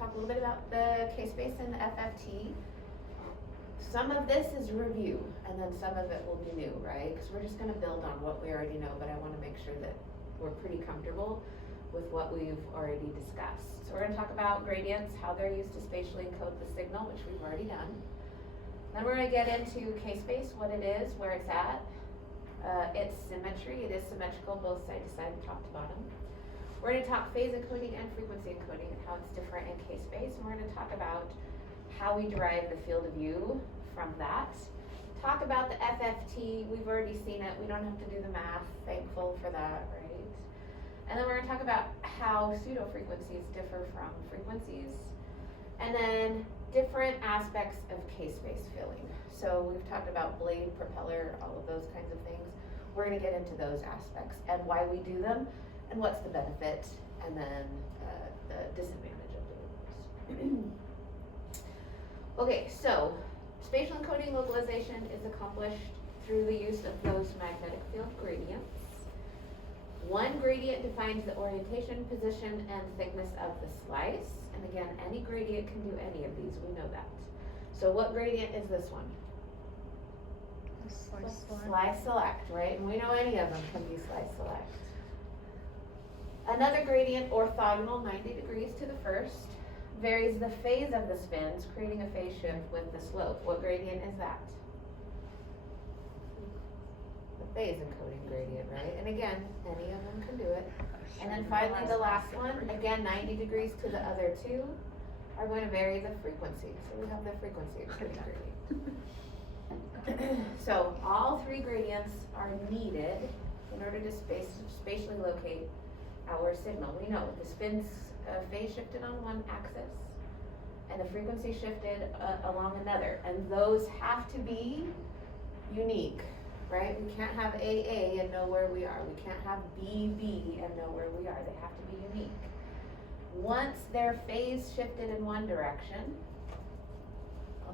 talk a little bit about the K-Space and the FFT. Some of this is review, and then some of it will be new, right? Because we're just going to build on what we already know, but I want to make sure that we're pretty comfortable with what we've already discussed. So we're going to talk about gradients, how they're used to spatially encode the signal, which we've already done. Then we're going to get into K-Space, what it is, where it's at. Its symmetry, it is symmetrical both side to side, top to bottom. We're going to talk phase encoding and frequency encoding and how it's different in K-Space. And we're going to talk about how we derive the field of view from that. Talk about the FFT, we've already seen it, we don't have to do the math, thankful for that, right? And then we're going to talk about how pseudo frequencies differ from frequencies. And then different aspects of K-Space filling. So we've talked about blade, propeller, all of those kinds of things. We're going to get into those aspects and why we do them and what's the benefit and then the disadvantage of doing those. Okay, so spatial encoding localization is accomplished through the use of those magnetic field gradients. One gradient defines the orientation, position, and thickness of the slice. And again, any gradient can do any of these, we know that. So what gradient is this one? Slice select, right? And we know any of them can be slice select. Another gradient, orthogonal, 90 degrees to the first, varies the phase of the spins, creating a phase shift with the slope. What gradient is that? The phase encoding gradient, right? And again, any of them can do it. And then finally the last one, again 90 degrees to the other two, are going to vary the frequency. So we have the frequency encoding gradient. So all three gradients are needed in order to spatially locate our signal. We know the spin's phase shifted on one axis and the frequency shifted along another, and those have to be unique, right? We can't have AA and know where we are. We can't have BB and know where we are. They have to be unique. Once their phase shifted in one direction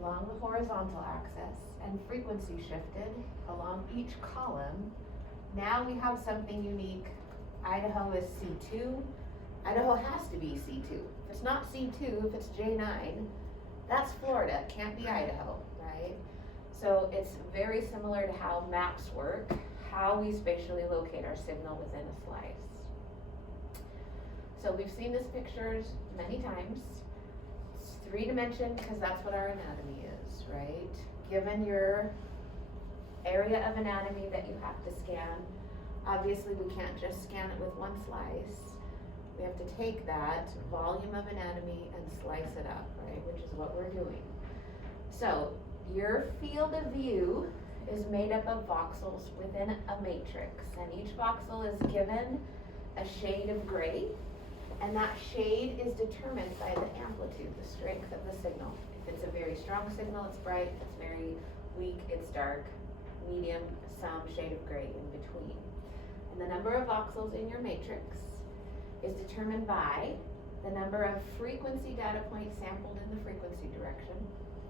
along the horizontal axis and frequency shifted along each column, now we have something unique. Idaho is C2. Idaho has to be C2. If it's not C2, if it's J9, that's Florida. It can't be Idaho, right? So it's very similar to how maps work, how we spatially locate our signal within a slice. So we've seen these pictures many times. It's 3-dimension because that's what our anatomy is, right? Given your area of anatomy that you have to scan, obviously we can't just scan it with one slice. We have to take that volume of anatomy and slice it up, right? Which is what we're doing. So your field of view is made up of voxels within a matrix, and each voxel is given a shade of gray, and that shade is determined by the amplitude, the strength of the signal. If it's a very strong signal, it's bright. If it's very weak, it's dark, medium, some shade of gray in between. And the number of voxels in your matrix is determined by the number of frequency data points sampled in the frequency direction,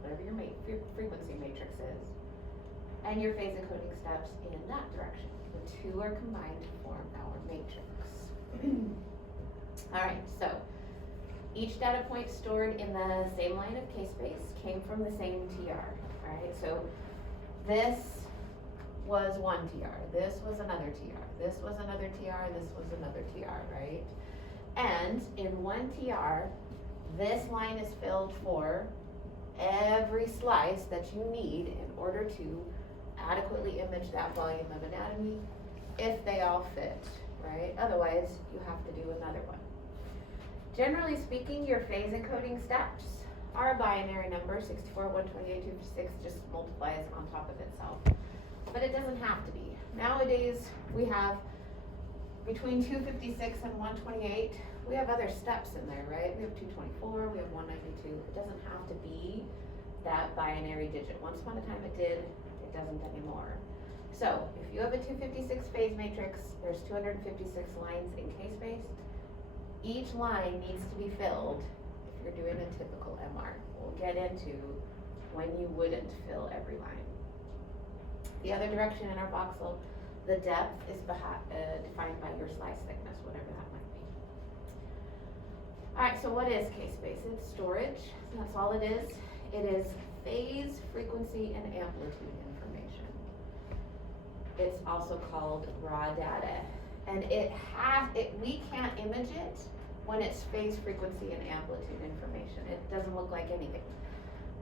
whatever your frequency matrix is, and your phase encoding steps in that direction. The two are combined to form our matrix. All right, so each data point stored in the same line of K-space came from the same TR, right? So this was one TR, this was another TR, this was another TR, this was another TR, right? And in one TR, this line is filled for every slice that you need in order to adequately image that volume of anatomy if they all fit, right? Otherwise, you have to do another one. Generally speaking, your phase encoding steps are a binary number, 64, 128, 256, just multiplies on top of itself. But it doesn't have to be. Nowadays, we have between 256 and 128, we have other steps in there, right? We have 224, we have 192. It doesn't have to be that binary digit. Once upon a time it did, it doesn't anymore. So if you have a 256 phase matrix, there's 256 lines in K-space. Each line needs to be filled if you're doing a typical MR. We'll get into when you wouldn't fill every line. The other direction in our voxel, the depth is defined by your slice thickness, whatever that might be. Alright, so what is K-space? It's storage, that's all it is. It is phase, frequency, and amplitude information. It's also called raw data. And we can't image it when it's phase, frequency, and amplitude information. It doesn't look like anything,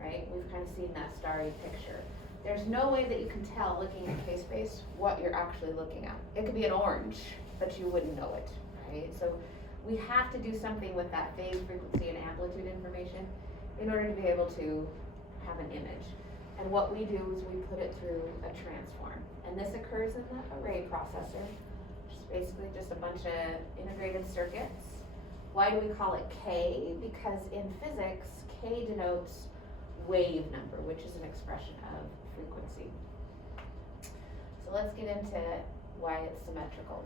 right? We've kind of seen that starry picture. There's no way that you can tell looking at K-space what you're actually looking at. It could be an orange, but you wouldn't know it, right? So we have to do something with that phase, frequency, and amplitude information in order to be able to have an image. And what we do is we put it through a transform. And this occurs in the array processor, which is basically just a bunch of integrated circuits. Why do we call it K? Because in physics, K denotes wave number, which is an expression of frequency. So let's get into why it's symmetrical.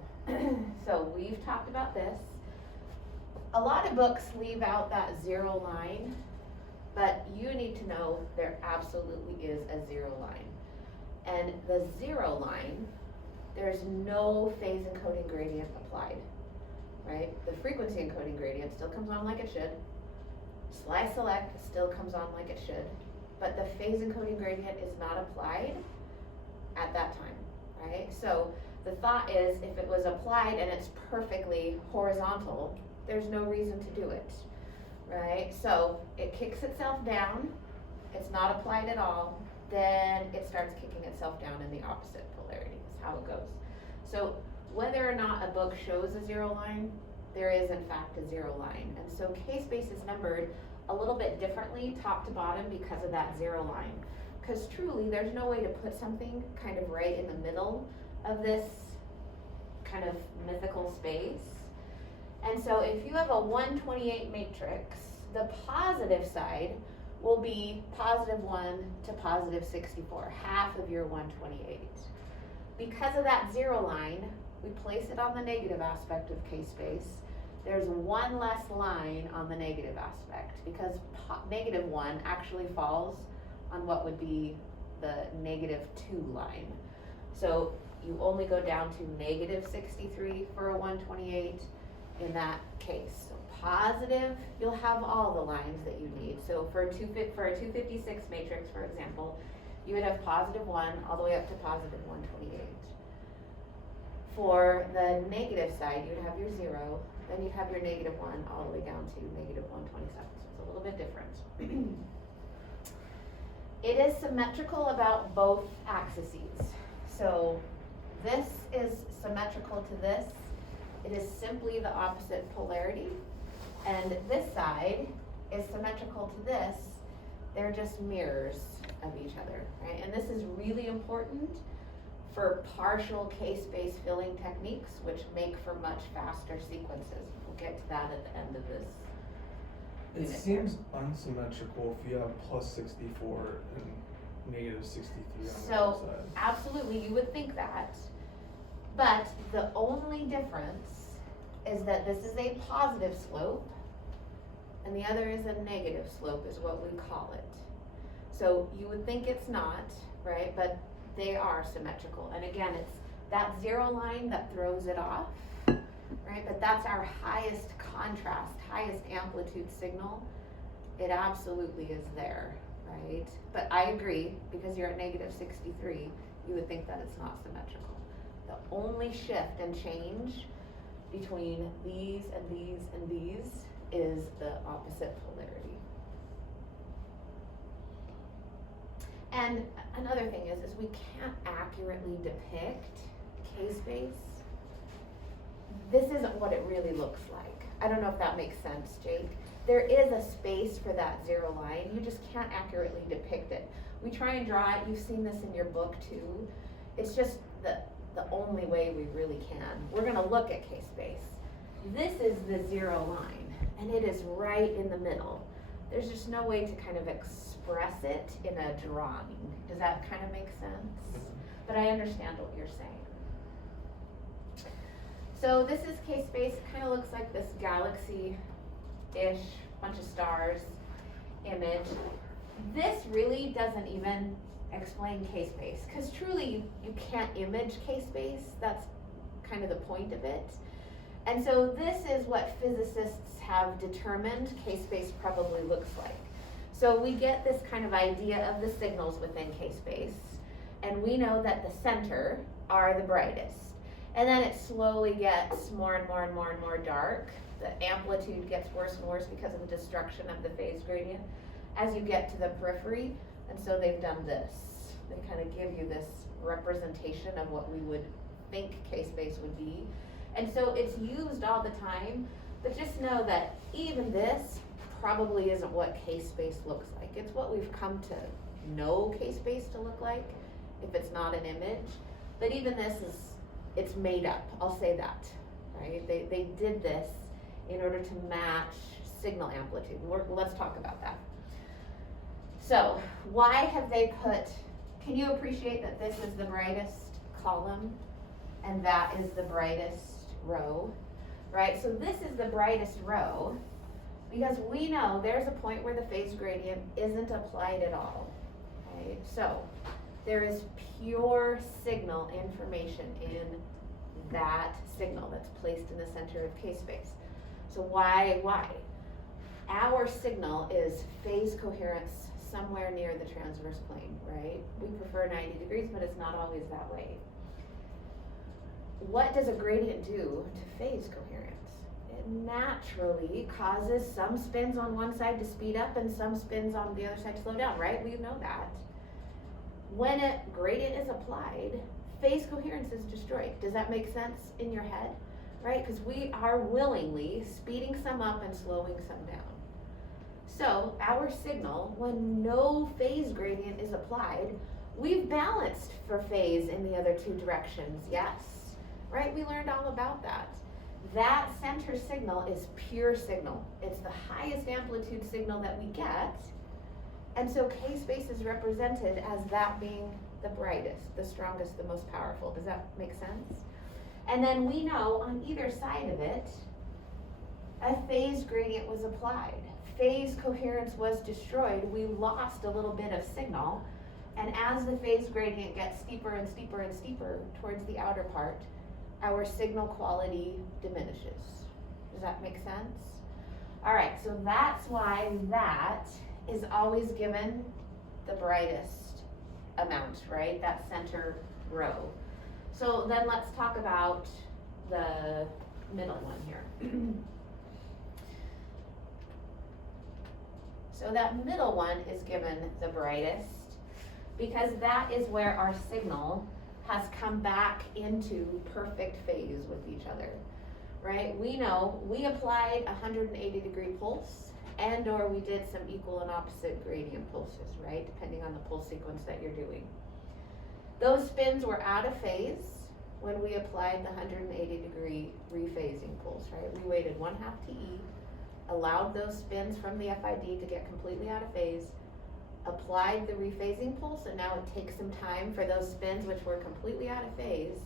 So we've talked about this. A lot of books leave out that zero line, but you need to know there absolutely is a zero line. And the zero line, there's no phase encoding gradient applied, right? The frequency encoding gradient still comes on like it should. Slice select still comes on like it should, but the phase encoding gradient is not applied at that time, right? So the thought is if it was applied and it's perfectly horizontal, there's no reason to do it, right? So it kicks itself down, it's not applied at all, then it starts kicking itself down in the opposite polarity, is how it goes. So whether or not a book shows a zero line, there is in fact a zero line. And so K-space is numbered a little bit differently top to bottom because of that zero line. Because truly there's no way to put something kind of right in the middle of this kind of mythical space. And so if you have a 128 matrix, the positive side will be positive 1 to positive 64, half of your 128. Because of that zero line, we place it on the negative aspect of K-space. There's one less line on the negative aspect because negative 1 actually falls on what would be the negative 2 line. So you only go down to negative 63 for a 128 in that case. So positive, you'll have all the lines that you need. So for a 256 matrix, for example, you would have positive 1 all the way up to positive 128. For the negative side, you'd have your 0, then you'd have your negative 1 all the way down to negative 127. So it's a little bit different. It is symmetrical about both axes. So this is symmetrical to this. It is simply the opposite polarity. And this side is symmetrical to this. They're just mirrors of each other, right? And this is really important for partial K-space filling techniques, which make for much faster sequences. We'll get to that at the end of this. It seems unsymmetrical if you have plus 64 and negative 63 on the other So side. absolutely, you would think that. But the only difference is that this is a positive slope and the other is a negative slope is what we call it. So you would think it's not, right? But they are symmetrical. And again, it's that zero line that throws it off, right? But that's our highest contrast, highest amplitude signal. It absolutely is there, right? But I agree, because you're at negative 63, you would think that it's not symmetrical. The only shift and change between these and these and these is the opposite polarity. And another thing is we can't accurately depict K-space. This isn't what it really looks like. I don't know if that makes sense, Jake. There is a space for that zero line. You just can't accurately depict it. We try and draw it. You've seen this in your book too. It's just the only way we really can. We're gonna look at K-space. This is the zero line, and it is right in the middle. There's just no way to kind of express it in a drawing. Does that kind of make sense? But I understand what you're saying. So this is K-space. It kind of looks like this galaxy-ish, bunch of stars image. This really doesn't even explain K-space, because truly you can't image K-space. That's kind of the point of it. And so this is what physicists have determined K-space probably looks like. So we get this kind of idea of the signals within K-space, and we know that the center are the brightest. And then it slowly gets more and more and more and more dark. The amplitude gets worse and worse because of the destruction of the phase gradient as you get to the periphery. And so they've done this. They kind of give you this representation of what we would think K-space would be. And so it's used all the time, but just know that even this probably isn't what K-space looks like. It's what we've come to know K-space to look like, if it's not an image. But even this it's made up, I'll say that, right? They did this in order to match signal amplitude. Let's talk about that. So, why have they can you appreciate that this is the brightest column and that is the brightest row, right? So this is the brightest row because we know there's a point where the phase gradient isn't applied at all, right? So there is pure signal information in that signal that's placed in the center of K-space. So why? Our signal is phase coherence somewhere near the transverse plane, right? We prefer 90 degrees, but it's not always that way. What does a gradient do to phase coherence? It naturally causes some spins on one side to speed up and some spins on the other side to slow down, right? We know that. When a gradient is applied, phase coherence is destroyed. Does that make sense in your head? Right? Because we are willingly speeding some up and slowing some down. So our signal, when no phase gradient is applied, we've balanced for phase in the other two directions, yes? Right? We learned all about that. That center signal is pure signal. It's the highest amplitude signal that we get. And so K-space is represented as that being the brightest, the strongest, the most powerful. Does that make sense? And then we know on either side of it, a phase gradient was applied. Phase coherence was destroyed. We lost a little bit of signal. And as the phase gradient gets steeper and steeper and steeper towards the outer part, our signal quality diminishes. Does that make sense? All right, so that's why that is always given the brightest amount, right? That center row. So then let's talk about the middle one here. So that middle one is given the brightest because that is where our signal has come back into perfect phase with each other, right? We know we applied 180 degree pulse and or we did some equal and opposite gradient pulses, right? Depending on the pulse sequence that you're doing. Those spins were out of phase when we applied the 180 degree rephasing pulse, right? We waited 1/2 TE, allowed those spins from the FID to get completely out of phase, applied the rephasing pulse, and now it takes some time for those spins which were completely out of phase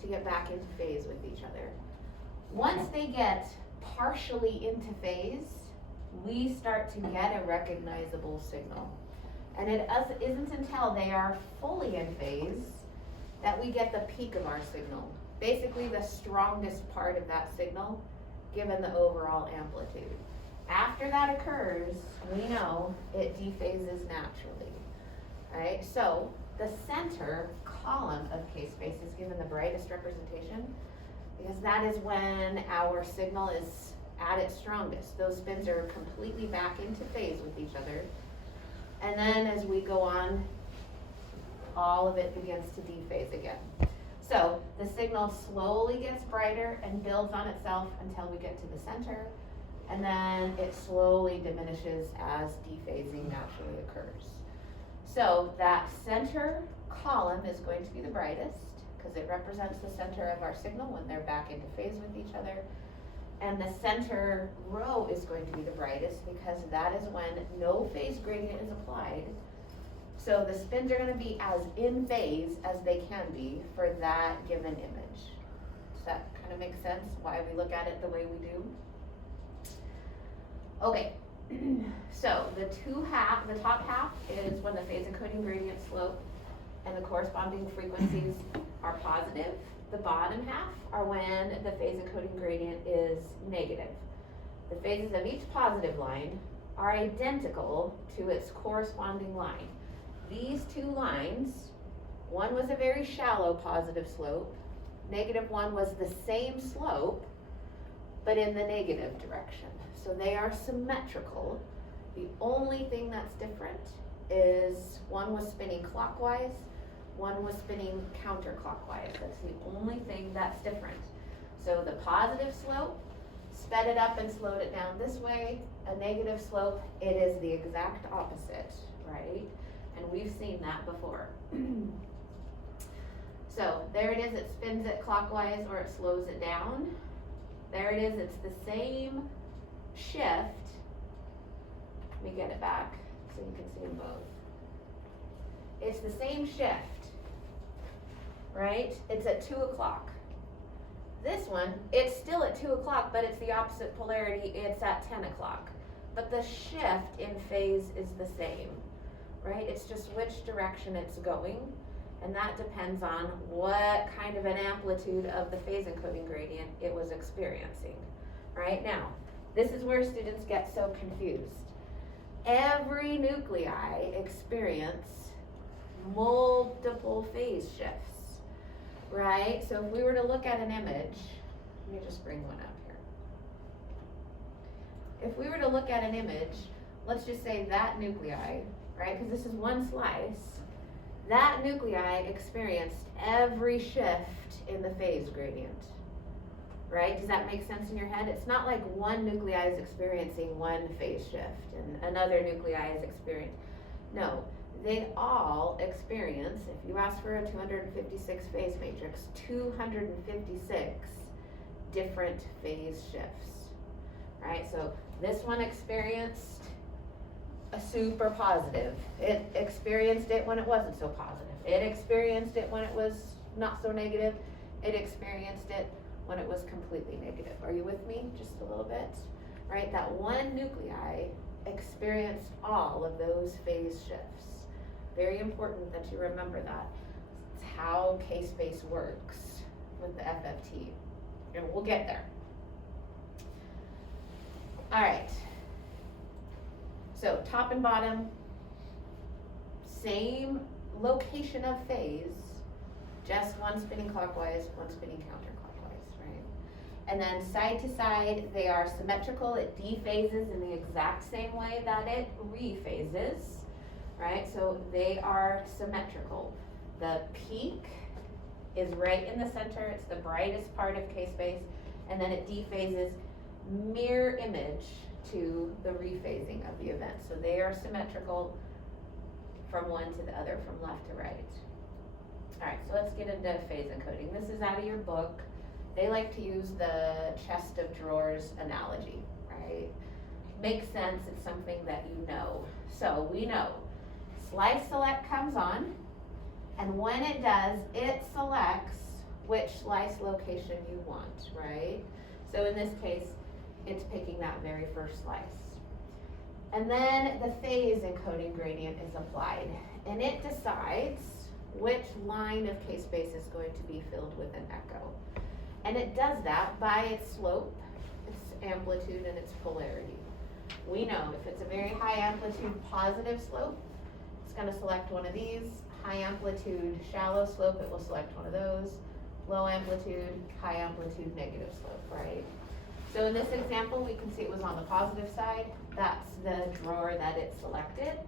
to get back into phase with each other. Once they get partially into phase, we start to get a recognizable signal. And it isn't until they are fully in phase that we get the peak of our signal. Basically the strongest part of that signal given the overall amplitude. After that occurs, we know it dephases naturally, right? So the center column of K-space is given the brightest representation because that is when our signal is at its strongest. Those spins are completely back into phase with each other. And then as we go on, all of it begins to dephase again. So the signal slowly gets brighter and builds on itself until we get to the center. And then it slowly diminishes as dephasing naturally occurs. So that center column is going to be the brightest because it represents the center of our signal when they're back into phase with each other. And the center row is going to be the brightest because that is when no phase gradient is applied. So the spins are going to be as in phase as they can be for that given image. Does that kind of make sense why we look at it the way we do? Okay, so the top half is when the phase encoding gradient slope and the corresponding frequencies are positive. the bottom half are when the phase encoding gradient is negative. The phases of each positive line are identical to its corresponding line. These two lines, one was a very shallow positive slope, -1 was the same slope, but in the negative direction. So they are symmetrical. The only thing that's different is one was spinning clockwise, one was spinning counterclockwise. That's the only thing that's different. So the positive slope sped it up and slowed it down this way. A negative slope, it is the exact opposite, right? And we've seen that before. So there it is, it spins it clockwise or it slows it down. There it is, it's the same shift. Let me get it back so you can see them both. It's the same shift, right? It's at 2 o'clock. This one, it's still at 2 o'clock, but it's the opposite polarity, it's at 10 o'clock. But the shift in phase is the same, right? It's just which direction it's going, and that depends on what kind of an amplitude of the phase encoding gradient it was experiencing. Right now, this is where students get so confused. Every nuclei experience multiple phase shifts, right? So if we were to look at an image, let me just bring one up here. If we were to look at an image, let's just say that nuclei, right? Because this is one slice. That nuclei experienced every shift in the phase gradient, right? Does that make sense in your head? It's not like one nuclei is experiencing one phase shift and another nuclei is experiencing. No, they all experience, if you ask for a 256 phase matrix, 256 different phase shifts, right? So this one experienced a super positive. It experienced it when it wasn't so positive. It experienced it when it was not so negative. It experienced it when it was completely negative. Are you with me just a little bit? Right, that one nuclei experienced all of those phase shifts. Very important that you remember that. It's how K-space works with the FFT. And we'll get there. All right. So top and bottom, same location of phase, just one spinning clockwise, one spinning counterclockwise, right? And then side to side, they are symmetrical. It dephases in the exact same way that it rephases, right? So they are symmetrical. The peak is right in the center. It's the brightest part of K-space, and then it dephases mirror image to the rephasing of the event. So they are symmetrical from one to the other, from left to right. All right, so let's get into phase encoding. This is out of your book. They like to use the chest of drawers analogy, right? Makes sense, it's something that you know. So we know slice select comes on, and when it does, it selects which slice location you want, right? So in this case, it's picking that very first slice. And then the phase encoding gradient is applied, and it decides which line of K-space is going to be filled with an echo. And it does that by its slope, its amplitude, and its polarity. We know if it's a very high amplitude positive slope, it's going to select one of these. High amplitude shallow slope, it will select one of those. Low amplitude, high amplitude negative slope, right? So in this example, we can see it was on the positive side. That's the drawer that it selected.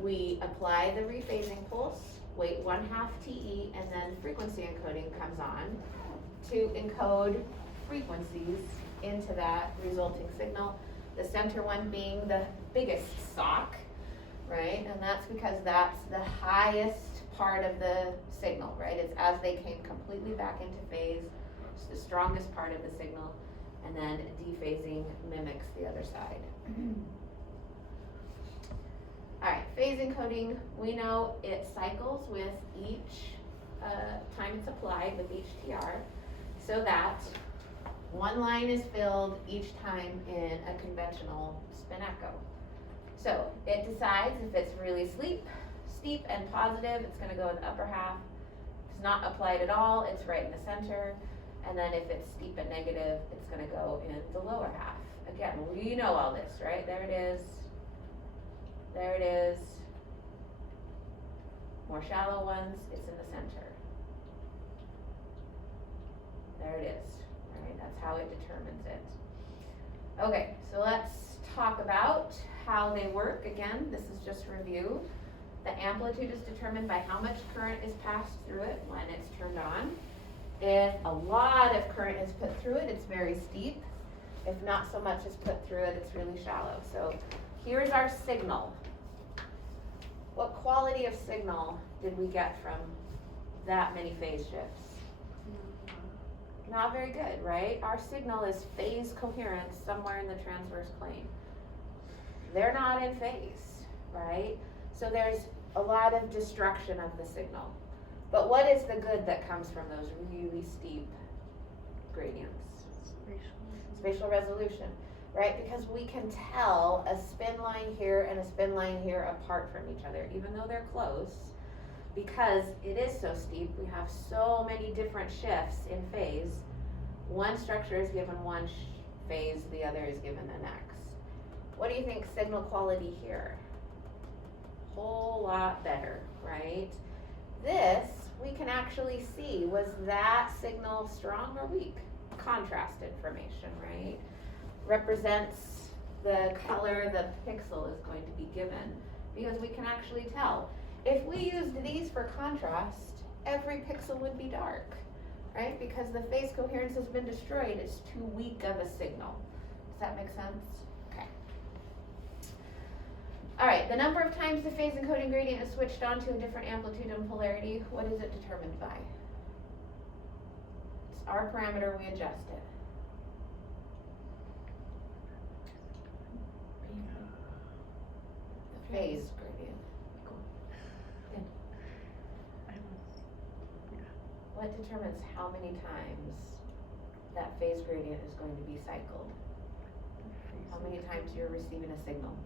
We apply the rephasing pulse, wait 1/2 TE, and then frequency encoding comes on to encode frequencies into that resulting signal. The center one being the biggest sock, right? And that's because that's the highest part of the signal, right? It's as they came completely back into phase, it's the strongest part of the signal. And then dephasing mimics the other side. All right, phase encoding, we know it cycles with each time it's applied, with each TR, so that one line is filled each time in a conventional spin echo. So it decides if it's really steep and positive, it's gonna go in the upper half. If it's not applied at all, it's right in the center. And then if it's steep and negative, it's gonna go in the lower half. Again, you know all this, right? There it is. There it is. More shallow ones, it's in the center. There it is, right? That's how it determines it. Okay, so let's talk about how they work. Again, this is just review. The amplitude is determined by how much current is passed through it when it's turned on. If a lot of current is put through it, it's very steep. If not so much is put through it, it's really shallow. So here's our signal. What quality of signal did we get from that many phase shifts? Not very good, right? Our signal is phase coherence somewhere in the transverse plane. They're not in phase, right? So there's a lot of destruction of the signal. But what is the good that comes from those really steep gradients? Spatial resolution, right? Because we can tell a spin line here and a spin line here apart from each other, even though they're close. Because it is so steep, we have so many different shifts in phase. One structure is given one phase, the other is given the next. What do you think signal quality here? Whole lot better, right? This, we can actually see, was that signal strong or weak? Contrast information, right? Represents the color the pixel is going to be given, because we can actually tell. If we used these for contrast, every pixel would be dark, right? Because the phase coherence has been destroyed, it's too weak of a signal. Does that make sense? Okay. All right, the number of times the phase encoding gradient is switched on to a different amplitude and polarity, what is it determined by? It's our parameter, we adjust it. The phase gradient. What determines how many times that phase gradient is going to be cycled? How many times you're receiving a signal?